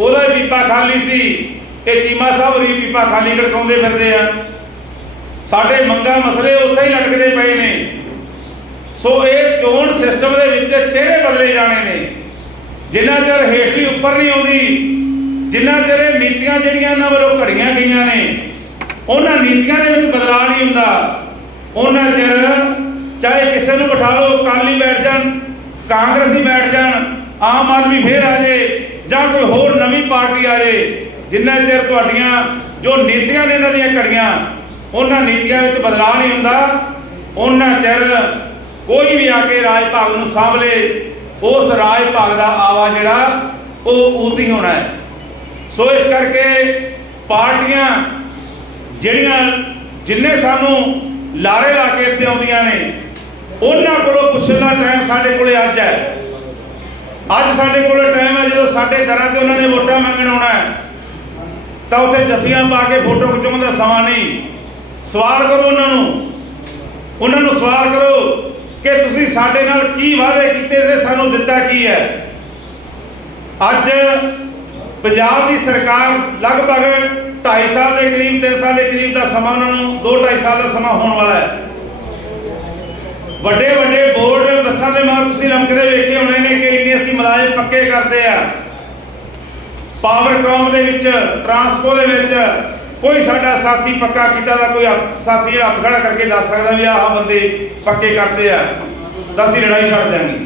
ਉਹਦਾ ਵੀ ਪੀਪਾ ਖਾਲੀ ਸੀ ਇਹ ਚੀਮਾ ਸਾਹਿਬ ਰੀ ਪੀਪਾ ਖਾਲੀ ਖੜਕਾਉਂਦੇ ਫਿਰਦੇ ਆ। ਸਾਡੇ ਮੰਗਾ ਮਸਲੇ ਉੱਥੇ ਹੀ ਲਟਕਦੇ ਪਏ ਨੇ। ਸੋ ਇਹ ਚੋਣ ਸਿਸਟਮ ਦੇ ਵਿੱਚ ਚਿਹਰੇ ਬਦਲੇ ਜਾਣੇ ਨੇ। ਜਿੰਨਾ ਚਿਰ ਹੇਠਲੀ ਉੱਪਰ ਨਹੀਂ ਆਉਂਦੀ, ਜਿੰਨਾ ਚਿਰ ਇਹ ਨੀਤੀਆਂ ਜਿਹੜੀਆਂ ਇਹਨਾਂ ਵੱਲੋਂ ਘੜੀਆਂ ਗਈਆਂ ਨੇ, ਉਹਨਾਂ ਨੀਤੀਆਂ ਦੇ ਵਿੱਚ ਬਦਲਾਅ ਨਹੀਂ ਹੁੰਦਾ। ਉਹਨਾਂ ਚਿਰ ਚਾਹੇ ਕਿਸੇ ਨੂੰ ਬਿਠਾ ਲਓ ਕਾਲੀ ਬੈਠ ਜਾਣ, ਕਾਂਗਰਸੀ ਬੈਠ ਜਾਣ ਆਮ ਆਦਮੀ ਫੇਰ ਆ ਜੇ ਜਾਂ ਕੋਈ ਹੋਰ ਨਵੀਂ ਪਾਰਟੀ ਆ ਜੇ, ਜਿੰਨਾ ਚਿਰ ਤੁਹਾਡੀਆਂ ਜੋ ਨੀਤੀਆਂ ਨੇ ਇਹਨਾਂ ਦੀਆਂ ਘੜੀਆਂ, ਉਹਨਾਂ ਨੀਤੀਆਂ ਵਿੱਚ ਬਦਲਾਅ ਨਹੀਂ ਹੁੰਦਾ। ਉਹਨਾਂ ਚਿਰ ਕੋਈ ਵੀ ਆ ਕੇ ਰਾਜ ਭਾਗ ਨੂੰ ਸਾਂਭ ਸਾਂਭਲੇ, ਉਸ ਰਾਜ ਭਾਗ ਦਾ ਆਵਾ ਜਿਹੜਾ, ਉਹ ਉਤੀ ਹੋਣਾ ਹੈ। ਸੋ ਇਸ ਕਰਕੇ ਪਾਰਟੀਆਂ ਜਿਹੜੀਆਂ ਜਿੰਨੇ ਸਾਨੂੰ ਲਾਰੇ ਲਾ ਕੇ ਇੱਥੇ ਆਉਂਦੀਆਂ ਨੇ, ਉਹਨਾਂ ਕੋਲੋਂ ਪੁੱਛਣ ਦਾ ਟਾਈਮ ਸਾਡੇ ਕੋਲੇ ਅੱਜ ਹੈ। ਅੱਜ ਸਾਡੇ ਕੋਲ ਟਾਈਮ ਹੈ, ਜਦੋਂ ਸਾਡੇ ਦਰਾਂ ਤੇ ਉਹਨਾਂ ਨੇ ਵੋਟਾਂ ਮੰਗਣ ਆਉਣਾ ਹੈ, ਤਾਂ ਉੱਥੇ ਜੱਫੀਆਂ ਪਾ ਕੇ ਫੋਟੋ ਖਿਚਾਉਣ ਦਾ ਸਮਾਂ ਨਹੀਂ। ਸਵਾਲ ਕਰੋ ਉਹਨਾਂ ਨੂੰ। ਉਹਨਾਂ ਨੂੰ ਸਵਾਲ ਕਰੋ ਕਿ ਤੁਸੀਂ ਸਾਡੇ ਨਾਲ ਕੀ ਵਾਅਦੇ ਕੀਤੇ ਤੇ ਸਾਨੂੰ ਦਿੱਤਾ ਕੀ ਹੈ। ਅੱਜ ਪੰਜਾਬ ਦੀ ਸਰਕਾਰ ਲਗਭਗ 2.5 ਸਾਲ ਦੇ ਕਰੀਬ 3 ਸਾਲ ਦੇ ਕਰੀਬ ਦਾ ਸਮਾਂ ਉਹਨਾਂ ਨੂੰ 2.5 ਸਾਲ ਦਾ ਸਮਾਂ ਹੋਣ ਵਾਲਾ ਹੈ। ਵੱਡੇ ਵੱਡੇ ਬੋਰਡ ਬੱਸਾਂ ਦੇ ਮਾਰ ਤੁਸੀਂ ਲੰਕਦੇ ਵੇਖੇ ਹੋਣੇ ਨੇ ਕਿ ਇੰਨੇ ਅਸੀਂ ਮੁਲਾਜ਼ਮ ਪੱਕੇ ਕਰਦੇ ਆ। ਪਾਵਰਕਾਮ ਦੇ ਵਿੱਚ ਟਰਾਂਸਕੋ ਦੇ ਵਿੱਚ ਕੋਈ ਸਾਡਾ ਸਾਥੀ ਪੱਕਾ ਕੀਤਾ ਦਾ ਕੋਈ ਸਾਥੀ ਜਿਹੜਾ ਹੱਥ ਖੜਾ ਕਰਕੇ ਦੱਸ ਸਕਦਾ ਵੀ ਆਹ ਬੰਦੇ ਪੱਕੇ ਕਰਦੇ ਆ, ਤਾਂ ਅਸੀਂ ਲੜਾਈ ਛੱਡ ਦਿਆਂਗੇ।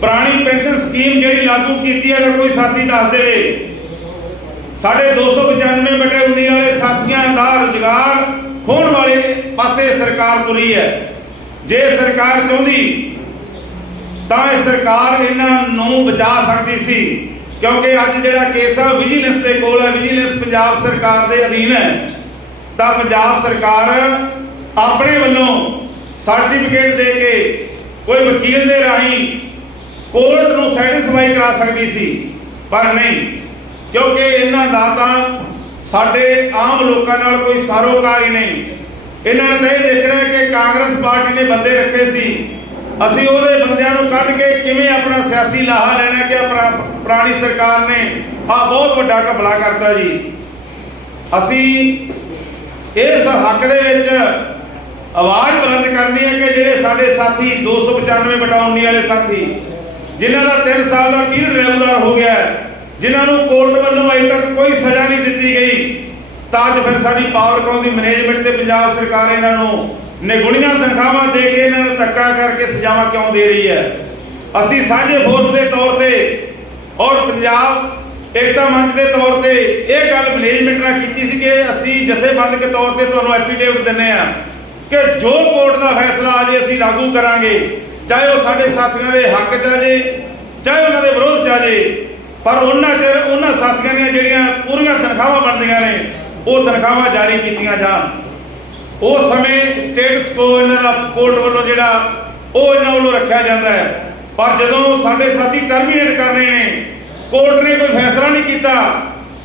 ਪੁਰਾਣੀ ਪੈਨਸ਼ਨ ਸਕੀਮ ਜਿਹੜੀ ਲਾਗੂ ਕੀਤੀ ਹੈ ਅਗਰ ਕੋਈ ਸਾਥੀ ਦੱਸ ਦੇਵੇ। ਸਾਡੇ 295 ਬਟੇ 19 ਵਾਲੇ ਸਾਥੀਆਂ ਦਾ ਰੁਜ਼ਗਾਰ ਖੋਣ ਵਾਲੇ ਪਾਸੇ ਸਰਕਾਰ ਤੁਰੀ ਹੈ। ਜੇ ਸਰਕਾਰ ਚਾਹੁੰਦੀ ਤਾਂ ਇਹ ਸਰਕਾਰ ਇਹਨਾਂ ਨੂੰ ਬਚਾ ਸਕਦੀ ਸੀ। ਕਿਉਂਕਿ ਅੱਜ ਜਿਹੜਾ ਕੇਸ ਆ ਵਿਜੀਲੈਂਸ ਦੇ ਕੋਲ ਹੈ, ਵਿਜੀਲੈਂਸ ਪੰਜਾਬ ਸਰਕਾਰ ਦੇ ਅਧੀਨ ਹੈ, ਤਾਂ ਪੰਜਾਬ ਸਰਕਾਰ ਆਪਣੇ ਵੱਲੋਂ ਸਰਟੀਫਿਕੇਟ ਦੇ ਕੇ ਕੋਈ ਵਕੀਲ ਦੇ ਰਾਹੀਂ ਕੋਰਟ ਨੂੰ ਸੈਟੀਸਫਾਈ ਕਰਾ ਸਕਦੀ ਸੀ। ਪਰ ਨਹੀਂ, ਕਿਉਂਕਿ ਇਹਨਾਂ ਦਾ ਤਾਂ ਸਾਡੇ ਆਮ ਲੋਕਾਂ ਨਾਲ ਕੋਈ ਸਰੋਕਾਰ ਹੀ ਨਹੀਂ। ਇਹਨਾਂ ਨੇ ਤਾਂ ਇਹ ਦੇਖਣਾ ਕਿ ਕਾਂਗਰਸ ਪਾਰਟੀ ਨੇ ਬੰਦੇ ਰੱਖੇ ਸੀ। ਅਸੀਂ ਉਹਦੇ ਬੰਦਿਆਂ ਨੂੰ ਕੱਢ ਕੇ ਕਿਵੇਂ ਆਪਣਾ ਸਿਆਸੀ ਲਾਹਾ ਲੈਣਾ ਕਿ ਪੁਰਾਣੀ ਸਰਕਾਰ ਨੇ ਆ ਬਹੁਤ ਵੱਡਾ ਘਪਲਾ ਕਰਤਾ ਜੀ। ਅਸੀਂ ਇਸ ਹੱਕ ਦੇ ਵਿੱਚ ਆਵਾਜ਼ ਬੁਲੰਦ ਕਰਨੀ ਹੈ ਕਿ ਜਿਹੜੇ ਸਾਡੇ ਸਾਥੀ 295 ਬਟਾਉਣੀ ਵਾਲੇ ਸਾਥੀ ਜਿਨ੍ਹਾਂ ਦਾ 3 ਸਾਲ ਦਾ ਪੀਰੀਅਡ ਰੈਗੂਲਰ ਹੋ ਗਿਆ ਹੈ, ਜਿਨ੍ਹਾਂ ਨੂੰ ਕੋਰਟ ਵੱਲੋਂ ਅਜੇ ਤੱਕ ਕੋਈ ਸਜ਼ਾ ਨਹੀਂ ਦਿੱਤੀ ਗਈ ਤਾਂ ਅੱਜ ਫਿਰ ਸਾਡੀ ਪਾਵਰਕਾਮ ਦੀ ਮੈਨੇਜਮੈਂਟ ਤੇ ਪੰਜਾਬ ਸਰਕਾਰ ਇਹਨਾਂ ਨੂੰ ਨਿਗੁਣੀਆਂ ਤਨਖਾਹਾਂ ਦੇ ਕੇ ਇਹਨਾਂ ਨੂੰ ਧੱਕਾ ਕਰਕੇ ਸਜ਼ਾਵਾਂ ਕਿਉਂ ਦੇ ਰਹੀ ਹੈ? ਅਸੀਂ ਸਾਂਝੇ ਫੋਰਮ ਦੇ ਤੌਰ ਤੇ ਔਰ ਪੰਜਾਬ ਏਕਤਾ ਮੰਚ ਦੇ ਤੌਰ ਤੇ ਇਹ ਗੱਲ ਮੈਨੇਜਮੈਂਟ ਨਾਲ ਕੀਤੀ ਸੀ ਕਿ ਅਸੀਂ ਜਥੇਬੰਦ ਦੇ ਤੌਰ ਤੇ ਤੁਹਾਨੂੰ ਐਫੀਡੇਵਿਟ ਦਿੰਨੇ ਆ ਕਿ ਜੋ ਕੋਰਟ ਦਾ ਫੈਸਲਾ ਆ ਜੇ ਅਸੀਂ ਲਾਗੂ ਕਰਾਂਗੇ, ਚਾਹੇ ਉਹ ਸਾਡੇ ਸਾਥੀਆਂ ਦੇ ਹੱਕ 'ਚ ਆ ਜੇ, ਚਾਹੇ ਉਹਨਾਂ ਦੇ ਵਿਰੋਧ 'ਚ ਆ ਜੇ, ਪਰ ਉਹਨਾਂ ਚਿਰ ਉਹਨਾਂ ਸਾਥੀਆਂ ਦੀਆਂ ਜਿਹੜੀਆਂ ਪੂਰੀਆਂ ਤਨਖਾਹਾਂ ਬਣਦੀਆਂ ਨੇ, ਉਹ ਤਨਖਾਹਾਂ ਜਾਰੀ ਕੀਤੀਆਂ ਜਾਣ। ਉਸ ਸਮੇਂ ਸਟੇਟਸ ਕੋ ਇਹਨਾਂ ਦਾ ਕੋਰਟ ਵੱਲੋਂ ਜਿਹੜਾ, ਉਹ ਇਹਨਾਂ ਵੱਲੋਂ ਰੱਖਿਆ ਜਾਂਦਾ ਹੈ। ਪਰ ਜਦੋਂ ਸਾਡੇ ਸਾਥੀ ਟਰਮੀਨੇਟ ਕਰ ਰਹੇ ਨੇ ਕੋਰਟ ਨੇ ਕੋਈ ਫੈਸਲਾ ਨਹੀਂ ਕੀਤਾ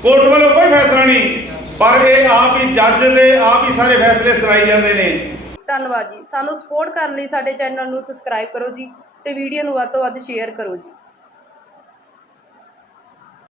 ਕੋਰਟ ਵੱਲੋਂ ਕੋਈ ਫੈਸਲਾ ਨਹੀਂ, ਪਰ ਇਹ ਆਪ ਹੀ ਜੱਜ ਦੇ, ਆਪ ਹੀ ਸਾਰੇ ਫੈਸਲੇ ਸੁਣਾਈ ਜਾਂਦੇ ਨੇ। ਧੰਨਵਾਦ ਜੀ। ਸਾਨੂੰ ਸਪੋਰਟ ਕਰਨ ਲਈ ਸਾਡੇ ਚੈਨਲ ਨੂੰ ਸਬਸਕ੍ਰਾਈਬ ਕਰੋ ਜੀ ਤੇ ਵੀਡੀਓ ਨੂੰ ਵੱਧ ਤੋਂ ਵੱਧ ਸ਼ੇਅਰ ਕਰੋ ਜੀ।